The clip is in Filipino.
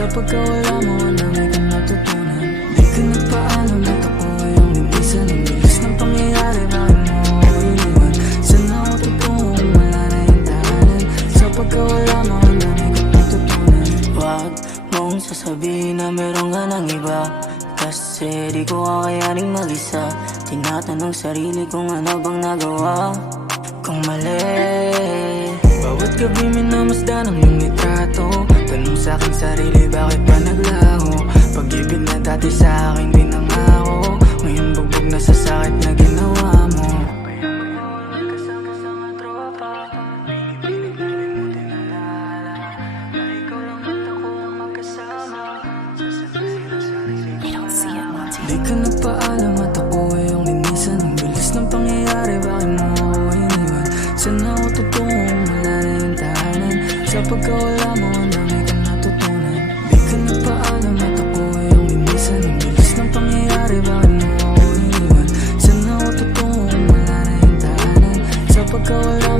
Sa pagkawala mo, ang dami kong natutunan. Di ka nagpaalam at ako ay ang linisan. Ang bilis ng pangyayari, bakit mo ako iniwan? Saan ako tutungong wala na yung tahanan? Sa pagkawala mo, ang dami kong natutunan. Huwag mong sasabihin na meron ka ng iba, kasi di ko kakayaning mag-isa. Tinatanong sarili kung ano bang nagawa kung mali. Bawat gabi minamasdan ang iyong litrato. Tanong sa aking sarili, bakit ba naglaho? Pag-ibig na dati sa aking pinangako, ngayon bugbog na sa sakit na ginawa mo. Kaya magmahal kasama sa mga tropa, pinipilit na limutin na lahat, na ikaw lang at ako ang magkasama. Sasabihin na sarili ko na di ka nagpaalam at ako ay ang linisan. Ang bilis ng pangyayari, bakit mo ako iniwan? Saan ako tutungong wala na yung tahanan? Sa pagkawala mo, ang dami kong natutunan. Di ka nagpaalam at ako ay ang linisan. Ang bilis ng pangyayari, bakit mo ako iniwan? Saan ako tutungong wala na yung tahanan? Sa pagkawala